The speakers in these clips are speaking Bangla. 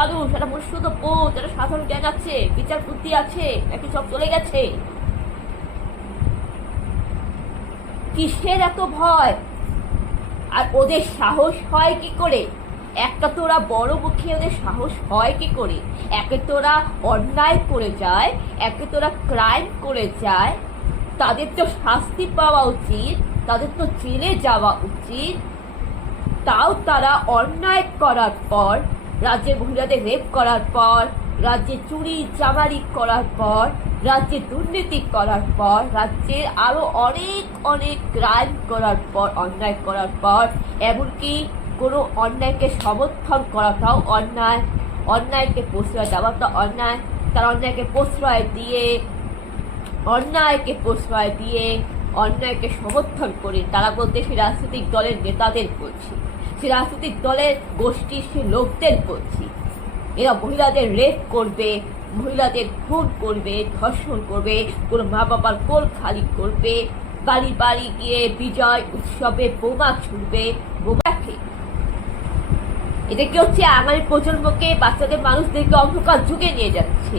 মানুষ, একটা মনুষ্যত বোধ, একটা সাধারণ জ্ঞান আছে, বিচার বুদ্ধি আছে, নাকি সব চলে গেছে? কিসের এত ভয়? আর ওদের সাহস হয় কি করে? একটা তো ওরা বড় মুখে, ওদের সাহস হয় কি করে? একে তো ওরা অন্যায় করে যায়, একে তো ওরা ক্রাইম করে যায়, তাদের তো শাস্তি পাওয়া উচিত, তাদের তো জেলে যাওয়া উচিত। তাও তারা অন্যায় করার পর, রাজ্যের মহিলাদের রেপ করার পর, রাজ্যে চুরি চামারি করার পর, রাজ্যে দুর্নীতি করার পর, রাজ্যের আরো অনেক অনেক ক্রাইম করার পর, অন্যায় করার পর, এমনকি কোনো অন্যায়কে সমর্থন করাটাও অন্যায়, অন্যায়কে প্রশ্রয় দেওয়াটা অন্যায়। তার অন্যায়কে প্রশ্রয় দিয়ে, অন্যায়কে প্রশ্রয় দিয়ে, অন্যায়কে সমর্থন করে তারা বলতে সেই রাজনৈতিক দলের নেতাদের বলছি, সেই রাজনৈতিক দলের গোষ্ঠীর সে লোকদের বলছি, এরা মহিলাদের রেপ করবে, মহিলাদের খুন করবে, ধর্ষণ করবে, কোনো মা বাবার কোল খালি করবে, বাড়ি বাড়ি গিয়ে বিজয় উৎসবে বোমা ছুড়বে, বোমাকে। এটা কি হচ্ছে? আগামী প্রজন্মকে, বাচ্চাদের মানুষদেরকে অন্ধকার যুগে নিয়ে যাচ্ছে।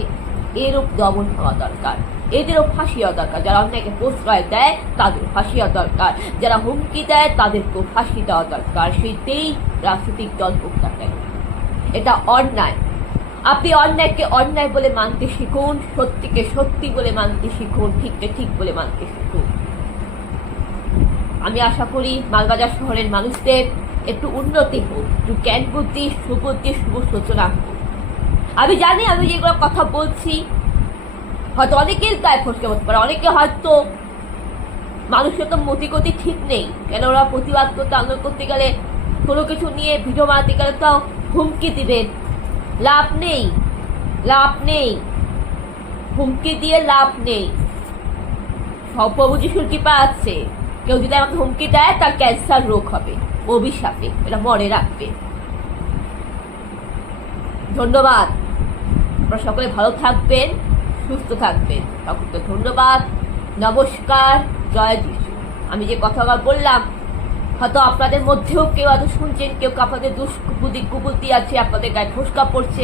এরূপ দমন হওয়া দরকার, এদেরও ফাঁসি হওয়া দরকার। যারা অন্যায়কে প্রশ্রয় দেয় তাদের ফাঁসি হওয়া দরকার, যারা হুমকি দেয় তাদেরকেও ফাঁসি দেওয়া দরকার, সেইটাই রাজনৈতিক দল হোক না কেন। এটা অন্যায়। আপনি অন্যায়কে অন্যায় বলে মানতে শিখুন, সত্যিকে সত্যি বলে মানতে শিখুন, ঠিককে ঠিক বলে মানতে শিখুন। আমি আশা করি মালবাজার শহরের মানুষদের একটু উন্নতি হোক, একটু জ্ঞান বুদ্ধি, সুবুদ্ধি, শুভ সূচনা হোক। আমি জানি আমি যেগুলো কথা বলছি হয়তো অনেকের গায়ে ফসকে বলতে পারে, অনেকে হয়তো মানুষের তো মতিগতি ঠিক নেই, কেন ওরা প্রতিবাদ করতে, আন্দোলন করতে গেলে, কোনো কিছু নিয়ে ভিডিও বানাতে গেলে তো হুমকি দিবেন। লাভ নেই, লাভ নেই, হুমকি দিয়ে লাভ নেই। সব প্রভু যিশুর কৃপা আছে, কেউ যদি আমাকে হুমকি দেয় তার ক্যান্সার রোগ হবে, অভিশাপে, এটা মনে রাখবে। ধন্যবাদ। আপনারা সকলে ভালো থাকবেন, সুস্থ থাকবেন। সকলকে ধন্যবাদ, নমস্কার, জয় যিশু। আমি যে কথাটা বললাম হয়তো আপনাদের মধ্যেও কেউ হয়তো শুনছেন, কেউ আপনাদের দুষ্বুদ্ধি কুবুদ্ধি আছে, আপনাদের গায়ে ফসকা পড়ছে,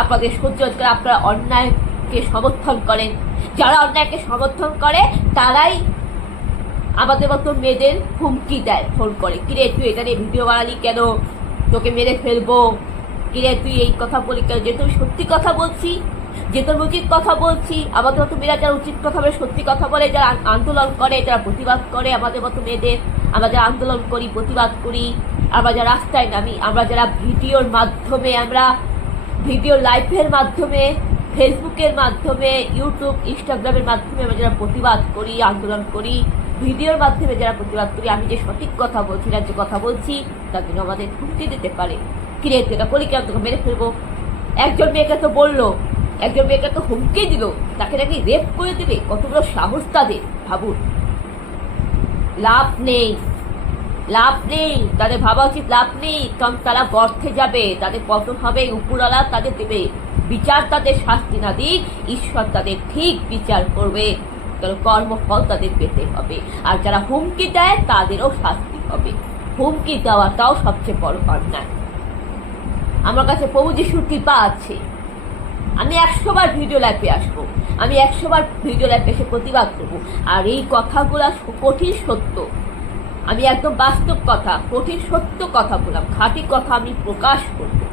আপনাদের সহ্য করে আপনারা অন্যায়কে সমর্থন করেন। যারা অন্যায়কে সমর্থন করে তারাই আমাদের মতো মেয়েদের হুমকি দেয়, ফোন করে, কিরে তুই এটা নিয়ে ভিডিও বানালি কেন, তোকে মেরে ফেলবো, কিরে তুই এই কথা বলি কেন। যেহেতু আমি সত্যি কথা বলছি, যেহেতু আমি উচিত কথা বলছি, আমাদের মতো মেয়েরা যারা উচিত কথা বলে, সত্যি কথা বলে, যারা আন্দোলন করে, যারা প্রতিবাদ করে, আমাদের মতো মেয়েদের, আমরা যারা আন্দোলন করি, প্রতিবাদ করি, আমরা যারা রাস্তায় নামি, আমরা যারা ভিডিওর মাধ্যমে, আমরা ভিডিও লাইভের মাধ্যমে, ফেসবুকের মাধ্যমে, ইউটিউব, ইনস্টাগ্রামের মাধ্যমে আমরা যারা প্রতিবাদ করি, আন্দোলন করি, ভিডিওর মাধ্যমে যারা প্রতিবাদ করি, আমি যে সঠিক কথা বলছি না, যে কথা বলছি তার জন্য আমাদের হুমকি দিতে পারে, কিরে তুই এটা বলি কেন, তোকে মেরে ফেলবো। একজন মেয়েকে তো বললো, একজন মেয়েকে তো হুমকি দিল, তাকে নাকি রেপ করে দিবে। কতগুলো সাহস তাদের, ভাবুন। লাভ নেই, লাভ নেই, তাদের ভাবা উচিত লাভ নেই, কারণ তারা গর্তে যাবে, তাদের পতন হবে, উপরওয়ালা তাদের দেবে বিচার, তাদের শাস্তি না দিক, ঈশ্বর তাদের ঠিক বিচার করবে, কারণ কর্মফল তাদের পেতে হবে। আর যারা হুমকি দেয় তাদেরও শাস্তি হবে। হুমকি দেওয়াটাও সবচেয়ে বড় অন্যায়। আমার কাছে প্রভু যিশুর কৃপা আছে, আমি 100 বার ভিডিও লাইভে আসবো, আমি 100 বার ভিডিও লাইভে এসে প্রতিবাদ করবো। আর এই কথাগুলা কঠিন সত্য, আমি একদম বাস্তব কথা, কঠিন সত্য কথা বললাম, খাঁটি কথা আমি প্রকাশ করবো।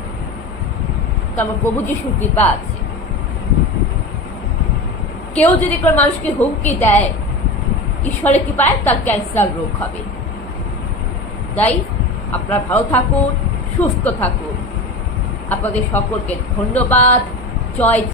তো আমার প্রভু যিশুর কৃপা আছে। কেউ যদি কোনো মানুষকে হুমকি দেয়, ঈশ্বরের কৃপায় তার ক্যান্সার রোগ হবে। তাই আপনারা ভালো থাকুন, সুস্থ থাকুন। আপনাদের সকলকে ধন্যবাদ। জয়।